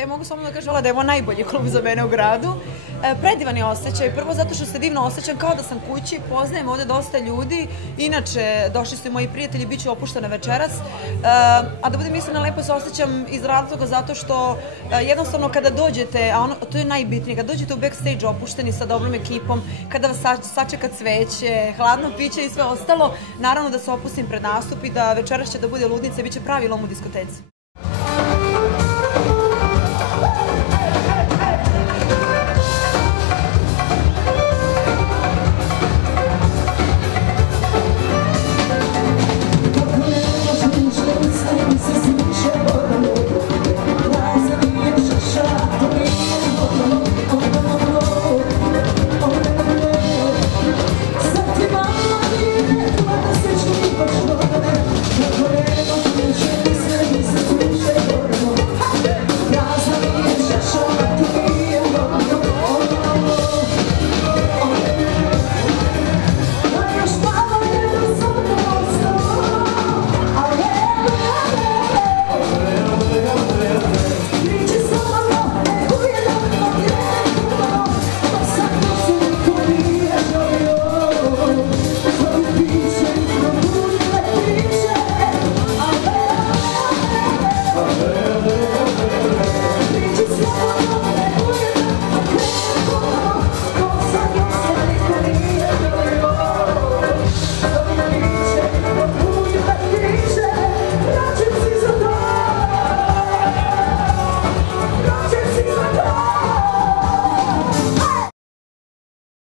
ja mogu samo da kažem da je ovo najbolji klub za mene u gradu. Predivan je osjećaj, prvo zato što se divno osjećam kao da sam kući, poznajem ovde dosta ljudi, inače došli su i moji prijatelji, bit ću opuštena večeras, a da budem iskrena, lepo se osjećam iz razloga zato što jednostavno kada dođete, a to je najbitnije, kada dođete u backstage opušteni sa dobrom ekipom, kada vas sačeka cveće, hladno piće i sve ostalo, naravno da se opustim pred nastup i da večeras će da bude ludnica i bit će pravi lom u diskoteci.